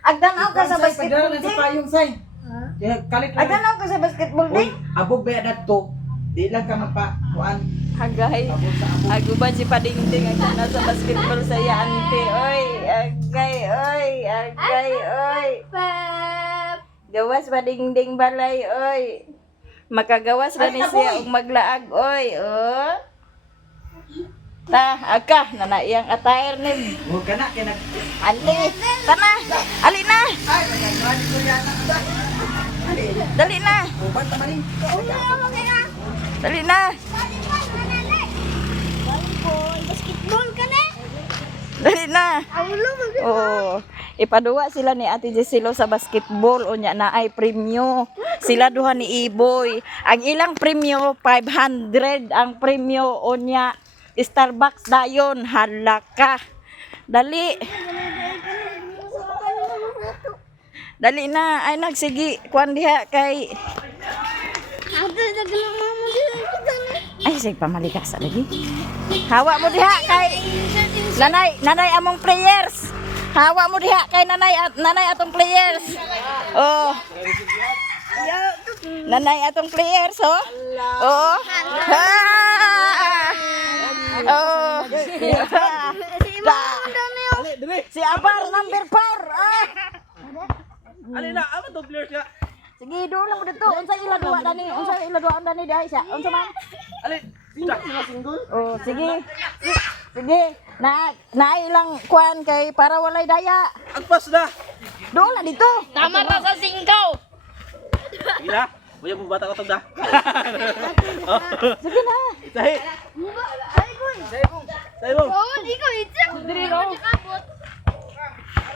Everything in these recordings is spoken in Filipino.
Agdanaw ka sa basketball Sa day. payong say. Kalit lang. Agdanaw ka sa basketball day. Abog ba dadto? Di lang ka magpakuan. Agay. Abog sa abog. Aguban si Padingding ang nasa basketball sa iya ante. Oy, agay, oy, agay, oy. Gawas Padingding balay, oy. Makagawas na ni siya og maglaag, oy, oh. Ta, aka, nanaiyang attire ni. Huwag ka na, kinag... Ante, tana, ali na, Ay, magkakaroon ko yan. dali na, Uban ka maling. dali na. Basketball ka na. Dali na. Aulo mo. Oo. Ipaduwa sila ni Ate Jesilo sa basketball o nya na ay premyo. Sila duha ni Iboy. Ang ilang premyo 500, ang premyo o nya Starbucks dayon halaka. Dali. Dali na ay nagsigi kuan diha kay ay sig pamaligasa lagi. Hawa mo diha kay nanay among players. Hawa mo diha kay nanay atong players. Oh. Nanay atong players oh. Oh. Ha! Oh. Si Abar number 4. Ah. Alin na, ano to players ya? Sige, doon lang mo dito. Unsa ila duwa dani? Unsa ila duwa dani diha siya? Unsa man? Alin, sila single? Oh, sige. Sige. Na ilang kuan kay para walay daya. Agpas na. Doon lang dito. Tama ra sa singkaw. Sige na. Buya mo bata ko to da. Sige na. Sahi. Ay ko. Sahi mo. Oh, di ko itsa. Diri ro.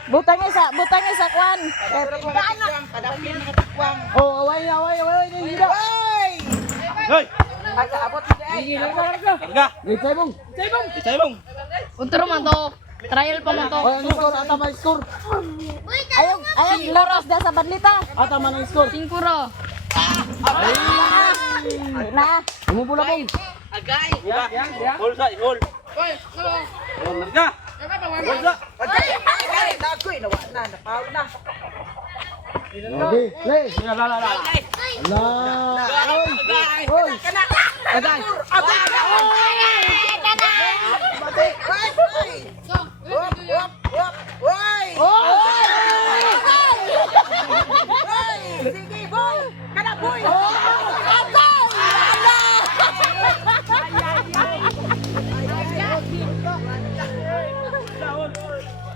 Butang isa kuan. Padakin mga tukwang. Oh, away dito. Hoy! Pag-abot Sige, larga. Sahi mong. Untro man to. Trial pa man to. Ayong laros da sa badlita. Singko ro. Na. Hol sa, hol. Hol, larga. Hol sa. Dagoy, nawa na, napaw na.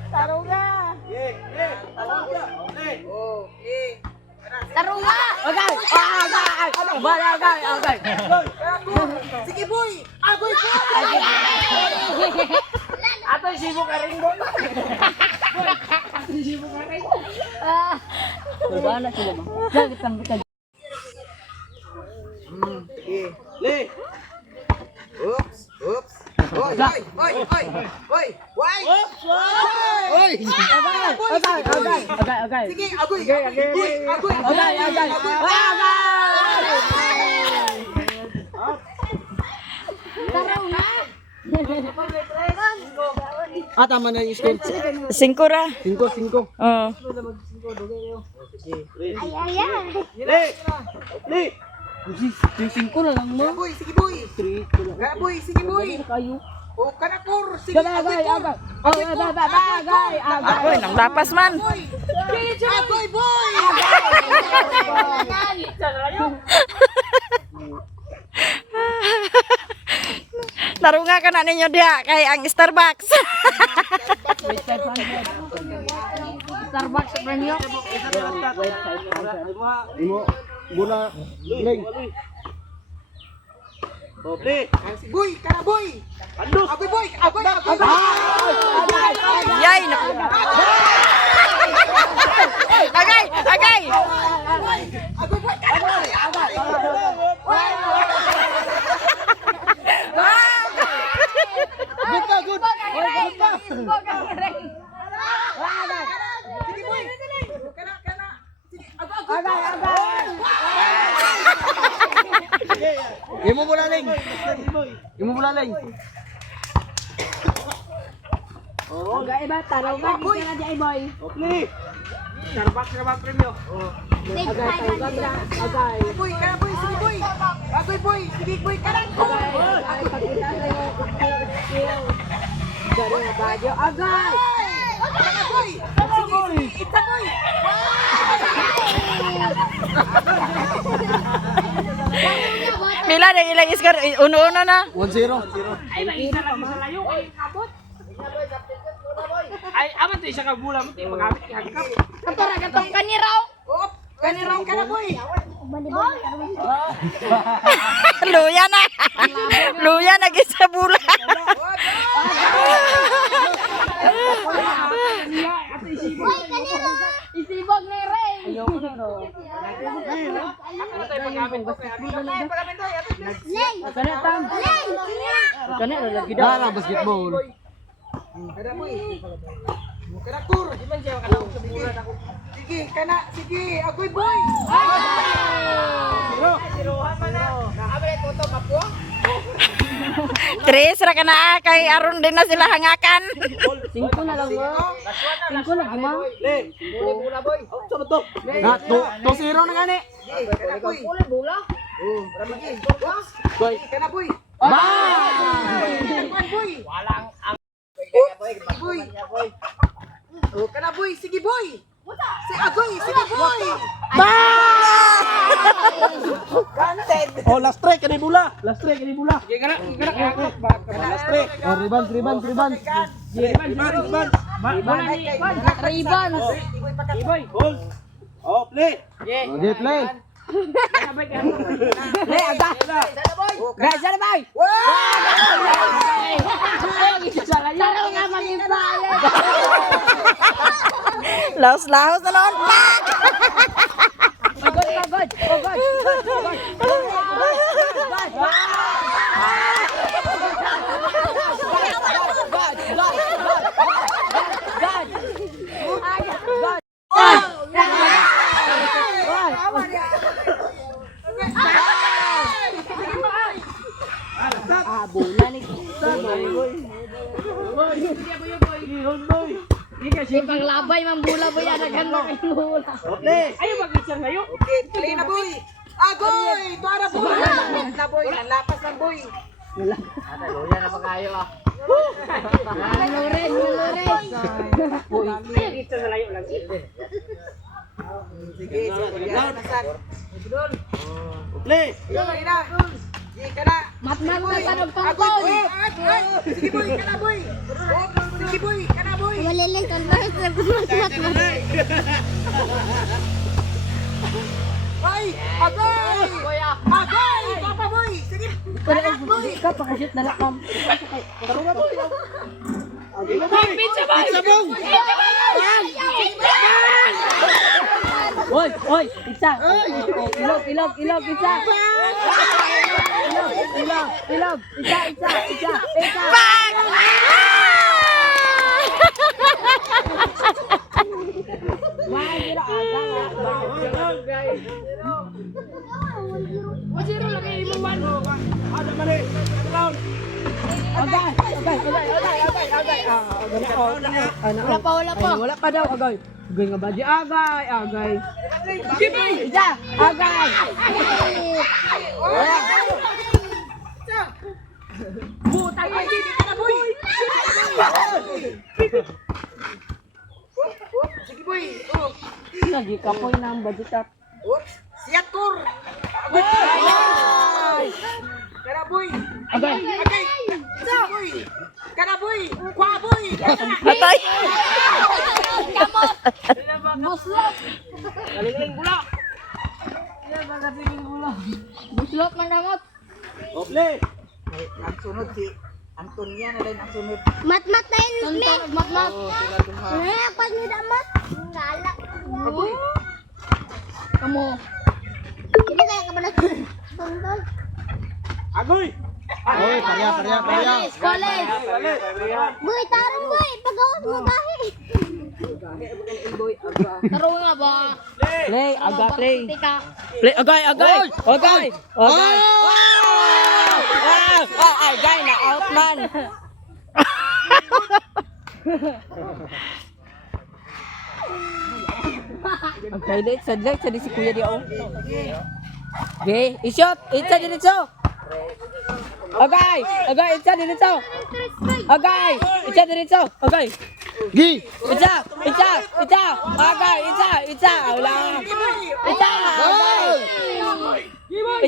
Tarunga. Tarunga. Sige boy! Agoy ko! Ato sibo ka rin mo. Le! Oops! Oops! Oy! Oy! Oy! Oy! Oy! Oy! Oy! Sige, agoy! Agoy! Agoy! Tama na yung score. Singkura. 5-5. Oh. Le! Le! Yung 5 na lang mo. Boy, sige boy! 3. Boy, sige boy! Kayo. O, kanakor! Sige, agoy ko! Agoy nang lapas man. Agoy boy! Tarunga ka na ninyo dia kay ang Starbucks. Starbucks premium. Imo bola leng. Le! Boy! Kana boy! Andus! Agoy boy! Agoy! Agoy! Yay na. Agay, agay. Agoy boy! Kana boy! Agoy! Good ka, good. Sige boy! Kana! Sige, agoy! Imo bola leng. Imo bola leng. Agay ba? Tarugan di ka na di boy. Okay. Sarap premyo. Agay, tarugan na. Agay. Boy, kana boy, sige boy. Agoy boy, sige boy, kana. Agay, pagkita sa'yo. Skill. Gari na badyo. Agay! Kana boy. Sige, ita boy. Pila na ilang iskar? Uno-uno na. 1-0. Ay, aman to isa ka bula mo, magamit ihagkap. Kapara katong kaniraw. Oh, kaniraw kana boy. Luya na. Luya na gisa bula. Isibog ni Ray. Ano tayo paggamit ko kaya paggamit to, Kana tam. Kana na lagi daw. Lang basketball. Kada boy. Kana kur, di man siya makalaw sa bulan ako. Sige, kana, sige, agoy boy. Siruhan man na. Abre ko to kapwa. Tres ra kana kay aron din na sila hangakan. 5 na lang mo. 5 na gima. Le, bola boy. Sa to. Na 2-0 na gani. Kana boy. Bola. Oh, sige. Boy. Kana boy. Bye. Boy. Walang ang boy. Oh, kana boy, sige boy. Si agoy, sige boy. Content. Oh, last strike kani bula. Last strike kani bula. Sige kana, kana ba? Last strike. Oh, rebound. Ribbon. Iboy. Hold. Oh, play. Okay, play. Play aga. Guys, ano bay? Taro nga mag-impayad. Laos-laos na noon. Pagod. Si panglabay man bula boy anagan mo kay bula. Play. Ayo mag-isang ngayon. Okay, play na boy. Agoy! Tuara boy! Na boy, lapas ng boy. Malores. Dito sa layo lang. Sige, nasan. Idol. Play. Play na. Sige ka na. Matmat na panog Agoy pangkol. boy. Sige boy, ka na boy. Sige boy, ka na boy. Malilay converse na matmat. Ay! Agoy! Kuya. Agoy! Papa boy! Sige! Boy, ka pakashoot na lakam. Pizza boy! Oy, pizza. Ilog, pizza. Ilog, pizza. Zero lagi imuman. Ada mali! Down! Agay. Wala pa. Wala pa daw, agay. Agay nga ba di agay. Pizza, agay. Buta boy! Sige ka na boy! Sige boy! Lagi kapoy na ang budget. Siat kur! Kana boy! Agay. Sige boy! Kana boy! Kwa boy! Patay. Kamot. Buslot. Galing bula! Buslot man kamot. O play! Ang sunod si Antonia na rin ang sunod. Matmat na yun. Matmat. Pag nyo damat. Kala. Kamu. Hindi kaya ka ba na tundol? Agoy! Oy, parya. College. Boy, tarong boy. Pagawas mo gahi. Tarong nga ba? Play, play. Tika. Play, agay. Agay na out man. Ang kailit, sadlag, sadli si kuya di ako. Okay, i-shot, itsa diretso. Okay, itsa diretso. Okay, itsa diretso. Okay. Gi. Itsa. Okay, itsa. Wala. Itsa. Okay.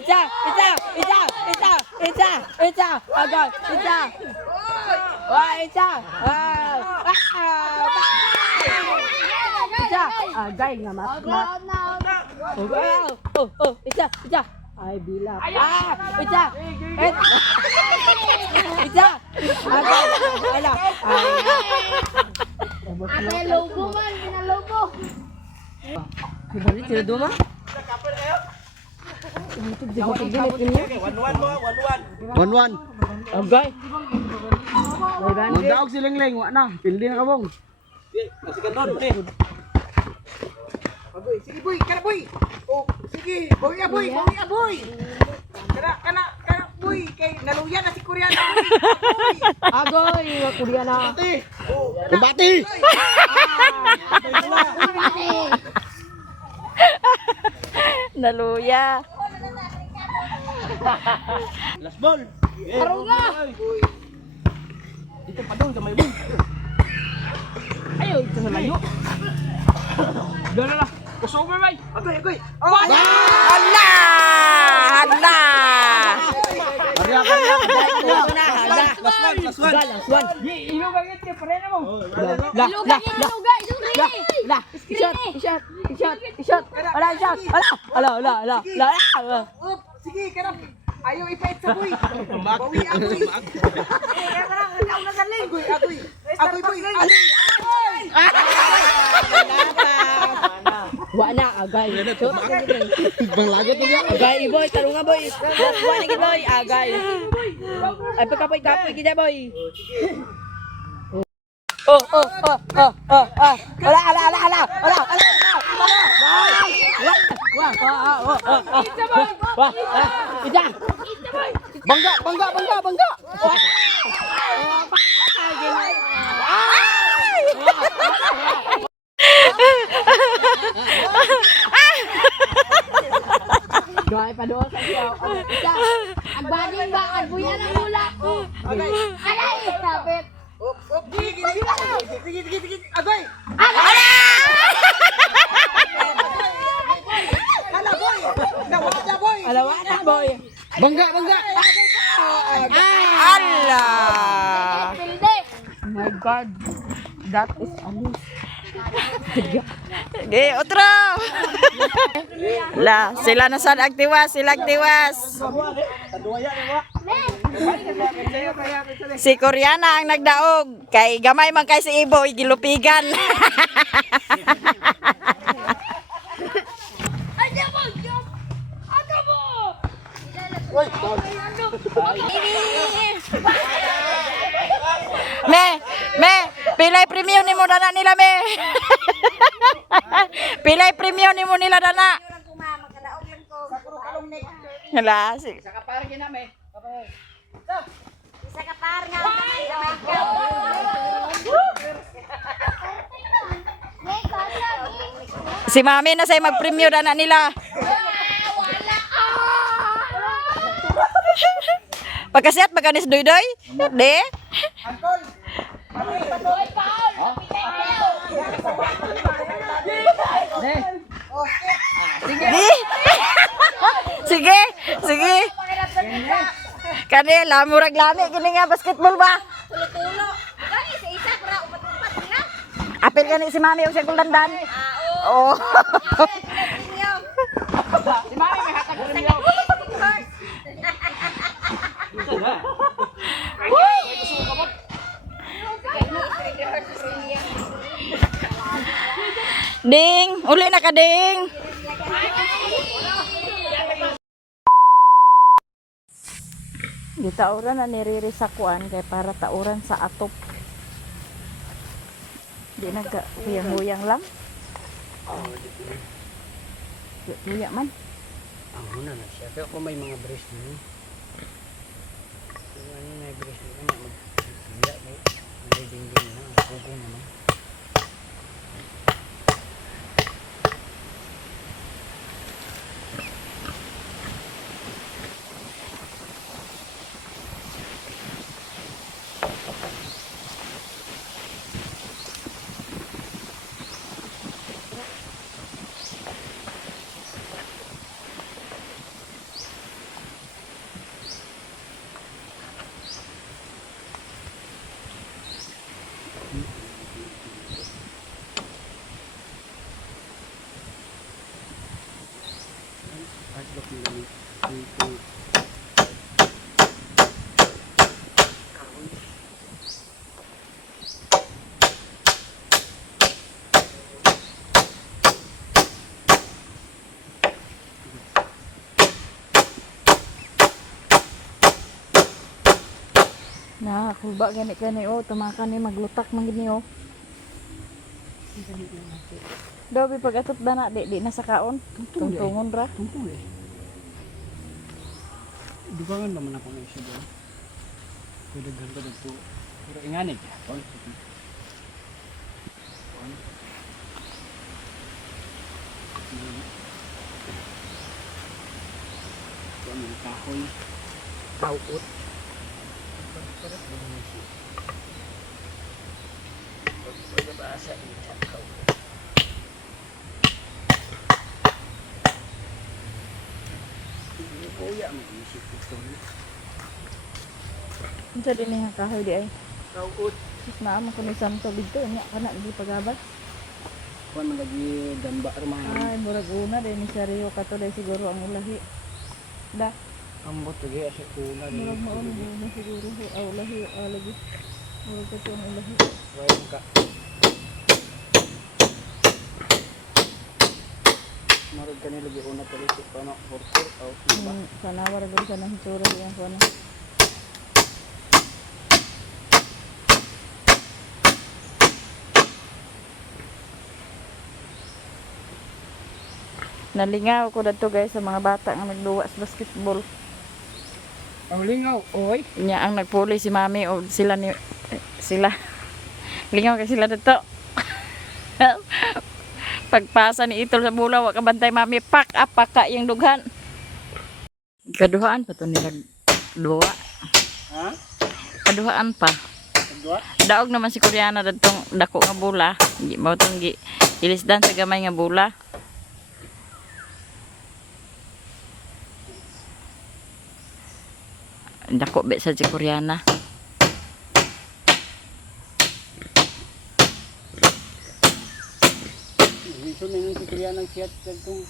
Itsa. Okay, itsa. Wah, itsa. Itsa. Agay nga mat. Oh, itsa. Ay, bila. Itsa. Itsa. Agay. Ala. Ate lobo man, pinalobo. Dibalik sila duma? Ito, di ko pagdilit niya. 1-1. Agay. Magdaog si Lengleng, wa na. Pildi na kabong. Boy, sige boy, kana boy. Oh, sige, boy, boy. Kana boy, kay naluya na si Koreana boy. Boy. Agoy, kuya na. Kumbati. Naluya. Last ball. Tarong na. Dito pa doon, kamay boom. Ayaw, ito sa layo. Dala. Crossover, bay. Agoy. Oh, Hala! Parya. Last one. Ilo bagit ka pare na mo. Shot. Ala. oh, sige, kana. Ayaw ipait sa boy. Bawi agoy. Agoy boy. Wa na agay. Bang lagat niya. Agay boy, tarong nga boy. Last one again boy, agay. Ay pagkapoy kita boy. Oh. Ala. Wah. Ida. Bangga. Doay pa doon sa iyo. Ang bading ba? Ang buya ng mula. Alay! Sabit. Sige. Agoy. Hala boy. Nawala boy. Alawa na boy. Bangga. Ala. Pilde. Oh my God. That is alis. Otro. La, sila na sad agtiwas, Si Koreana ang nagdaog, kay gamay man kay si Iboy gilupigan. Me, pilay premium nimo dana nila me. Pilay premium nimo nila dana. Hala, Sa kapar giname. Isa ka par nga. si Mami na say mag-premium dana nila. Pagkasiat maganis doy-doy? De? Di? Sige. Kanila, murag lami gini nga basketball ba? Tulo-tulo. Ay, sa isa para upat-upat nga. Apil gani si Mami og siyang dandan. Oh. Si Mami may hatag ko niyo. Ding, uli na ka ding. Di tauran na niririsakuan kay para tauran sa atop. Di naga huyang-huyang lang. Huya man. Ang una na siya. Pero kung may mga brace na yun. Kung ano may brace na yun, magpila. May May dingding na. Pugo naman. Adlock ng lamig. Ito. Na, kulba gani kani oh, tumakan ni maglutak man gini oh. Daw pag atot ba na di na sa kaon. Tungtungon ra. Tumpul eh. Dugangan naman ako ng isa doon. Pwede ganda dito. Pero inganit. Kami kahoy. Kaut. Pagkabasa ita kaut. Kuya mo isip ito. Unsa din niya kahoy di ay. Kaut. Sus na mo kuno santo bigto nya kana di pagabas. Kuan man lagi gamba rumahan. Ay murag una din ni Sario kato dai siguro ang ulahi. Da, Ambot lagi asa kuna ni. murag mo na siguro ang ulahi lagi. Murag kato ang ulahi. Wayan ka. Marag ka nila lagi una tuloy sa pano. Portor out. Sana wala gud sa nang hitsura diyan kuno. Nalingaw ko dito guys sa mga bata nga nagduwa sa basketball. Ang lingaw, oy. Nya ang nagpuli si mami o sila ni sila. Lingaw kay sila dito. Pagpasa ni Itol sa bula wa ka bantay mami pak apaka yung dughan. Kaduhaan pa to nila duwa. Ha? Kaduhaan pa. Kadua? Daog naman si Koreana datong dako nga bula. Di mao tong gi ilisdan sa gamay nga bula. Dako be sa si Koreana. Iso mingon si Kriya ng siyat kagtong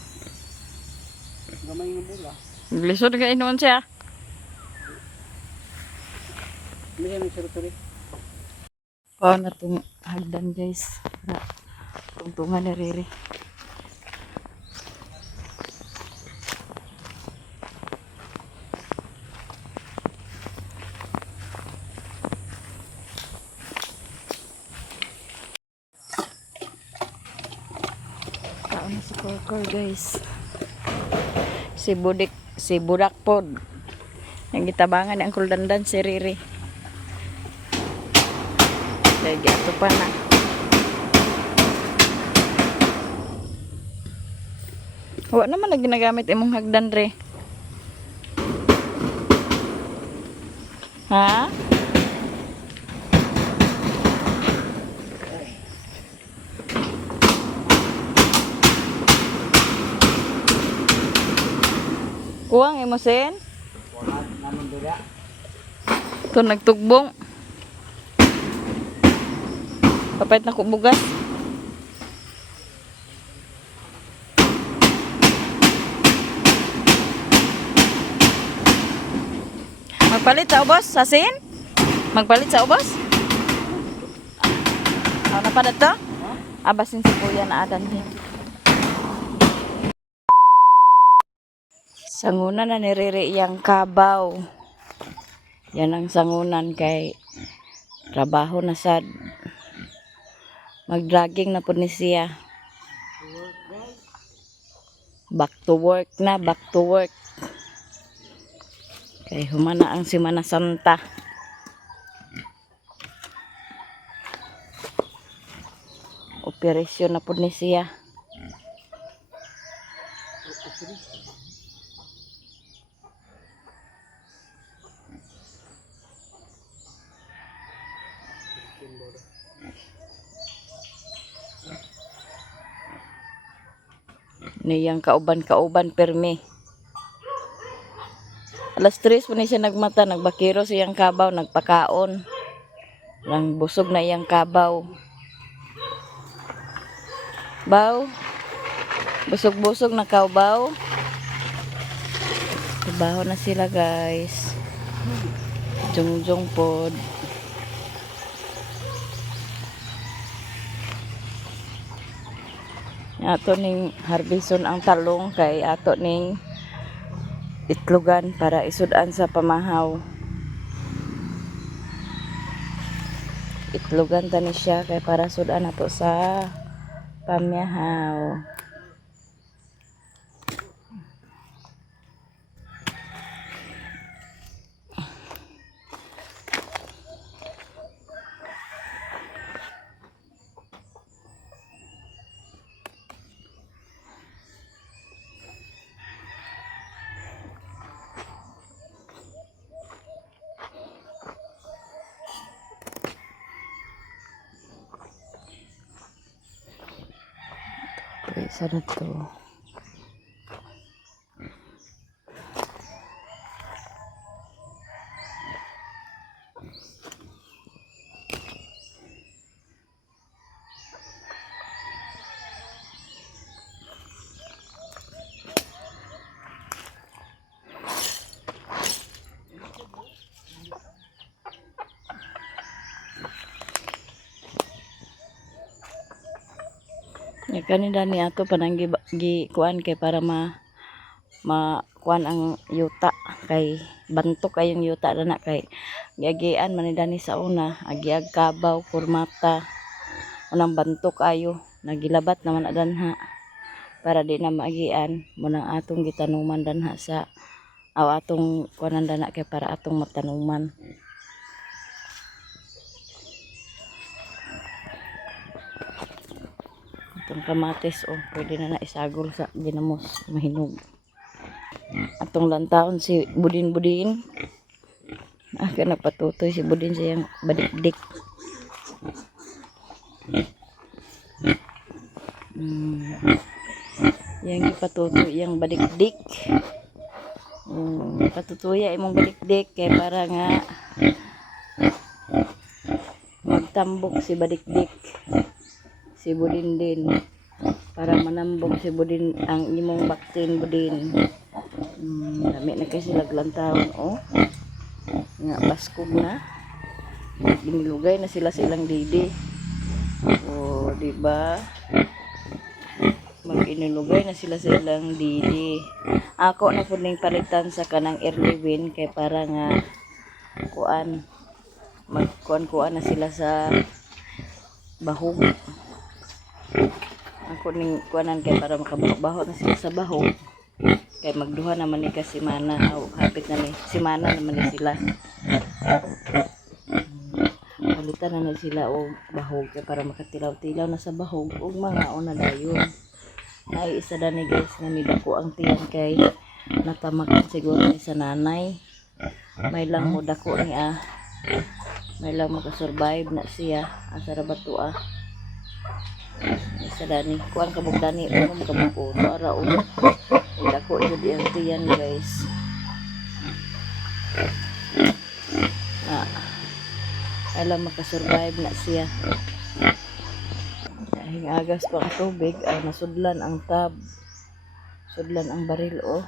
gamay nga bula. Lisod ka inon siya. May may siruturi. Oh, na tong hagdan guys. Para tungtungan ni Riri. Tao na si Kokor guys. Si Budak pod. Yang gitabangan ang kuldandan si Riri. Lagi ato pa na. Wa naman lagi ginagamit imong hagdan re. Ha? Kuwang imo sen? Wala naman dira. Ito nagtugbong. Papait na ko bugas. Magpalit sa ubos, sasin? Magpalit sa ubos? Ano pa na to? Abasin si kuya na adan din. Sangunan na ni Riri yang kabaw. Yan ang sangunan kay trabaho na sad. Mag-dragging na po ni siya. Back to work na, back to work. Kay humana ang Semana Santa. Operasyon na po ni siya. Niyang kauban-kauban permi. Alas 3 po ni siya nagmata, nagbakiro siyang kabaw, nagpakaon. Lang busog na iyang kabaw. Baw. Busog-busog na kaubaw. Trabaho na sila guys. Jungjung pod. Ato ning harbison ang talong kay ato ning itlogan para isudan sa pamahaw. Itlogan tani siya kay para sudan ato sa pamahaw. Okay, sana to. Ya kanina ni ato panang kuan kay para kuan ang yuta kay bantok kayong yuta na kay giagian man ni sa una agiag kabaw kurmata unang bantok ayo nagilabat naman danha para di na maagian mo nang atong gitanuman danha sa atong kuanan dana kay para atong matanuman. Atong kamatis pwede na isagol sa ginamos mahinog. Atong lantaon si budin-budin. Kaya napatutoy si budin siyang badikdik. Yang ipatutoy yang badikdik. Patutuya imong badikdik kay para nga magtambok si badikdik. Si budin din para manambog si budin ang imong baktin budin. Dami na kasi laglantaon nga baskog na ginilugay na sila silang didi di ba mag-inilugay na sila silang didi. Ako na pud ning palitan sa kanang early win kay para nga kuan magkuan na sila sa bahog. Ako ning kuanan kay para makabaho na sila sa bahog kay magduha naman ni ka simana hapit na ni simana naman ni sila palitan na sila bahog kay para makatilaw-tilaw na sa bahog ug mga na dayon. Ay isa dani guys nga midako ang tiyan kay natamakan siguro ni sa nanay may lang mo dako ni may lang makasurvive na siya asa ra bato isa dani kuan kabog dani kabog ara dako jud ang tiyan guys alam makasurvive na siya dahil agas pa ang tubig ay nasudlan ang tab sudlan ang baril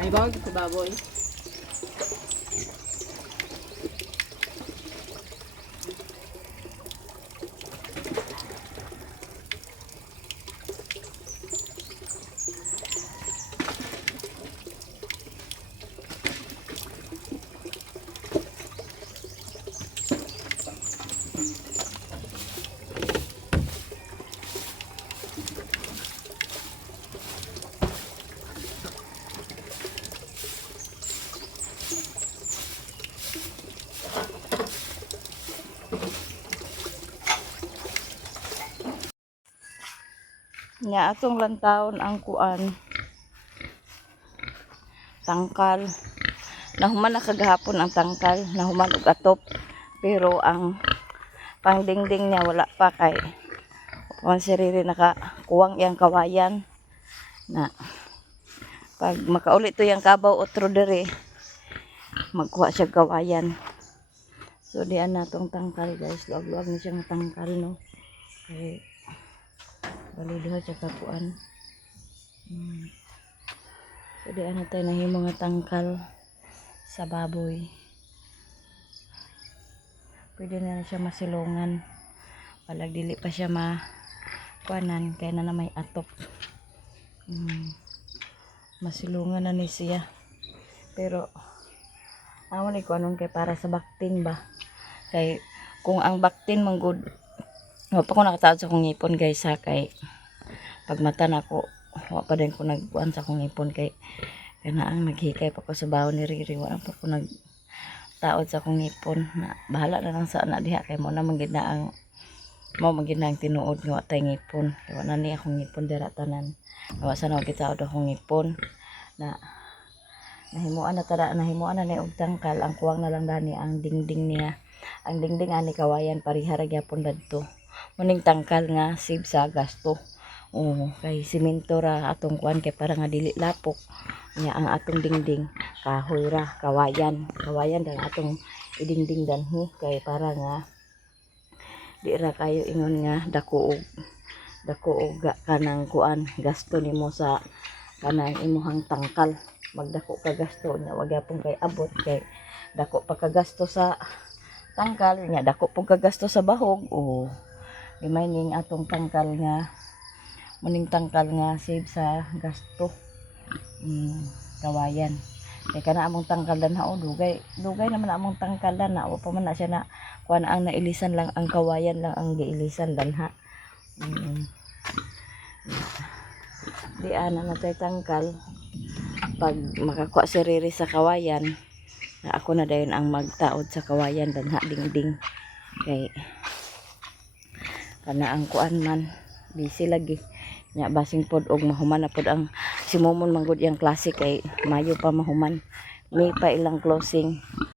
May bag sa baboy. Nya atong lantawon ang kuan tangkal. Nahuman na kagahapon ang tangkal, nahuman og atop. Pero ang pangdingding niya wala pa kay kuan siriri nakakuwang iyang kawayan na pag makaulit to yang kabaw otro dere magkuha siya kawayan. So diyan na tong tangkal guys, luag-luag ni siyang tangkal no. Kay baliduha siya kapuan. So diyan na tayo nahimo nga tangkal sa baboy. Pwede na siya masilungan. Palag dili pa siya kuanan kaya na may atop. Masilungan na ni siya. Pero amo ni kuanon kay para sa baktin ba. Kay kung ang baktin manggod wa pa ko nakataod sa kong ngipon guys ha, kay pagmata na ko wa pa din ko nagkuan sa kong ngipon kay kana ang naghikay pa ko sa bawo ni Riri, wa pa ko nagtaod sa kong ngipon na bahala na lang sa ana diha kay mo na manggid na ang tinuod nga wa tay ngipon kay wa na ni akong ngipon dira tanan. Wa sa na gitaod akong ngipon na nahimuan na ni og tangkal. Ang kuwang na lang dani ang dingding niya. Ang dingding ani kawayan parihara gyapon dadto. Muning tangkal nga save sa gasto. Kay simento ra atong kuan kay para nga dili lapok. Nya ang atong dingding kahoy ra, kawayan lang atong idingding danhi kay para nga di ra kayo ingon nga dako og kanang kuan gasto nimo sa kanang imuhang tangkal. Magdako ka gasto nya wag gyapon kay abot kay dako pa ka gasto sa tangkal nya dako pug ka gasto sa bahog. Limay ning atong tangkal nga muning tangkal nga save sa gasto. Kawayan kay kana among tangkal danha dugay naman among tangkal na wa pa man na siya na kuan ang nailisan lang ang kawayan lang ang giilisan danha. Di ana na tay tangkal pag makakuha si Riri sa kawayan na ako na dayon ang magtaod sa kawayan danha dingding kay kana ang kuan man busy lagi nya basing pod og mahuman na pod ang simumon manggod yang klase kay mayo pa mahuman, May pa ilang closing.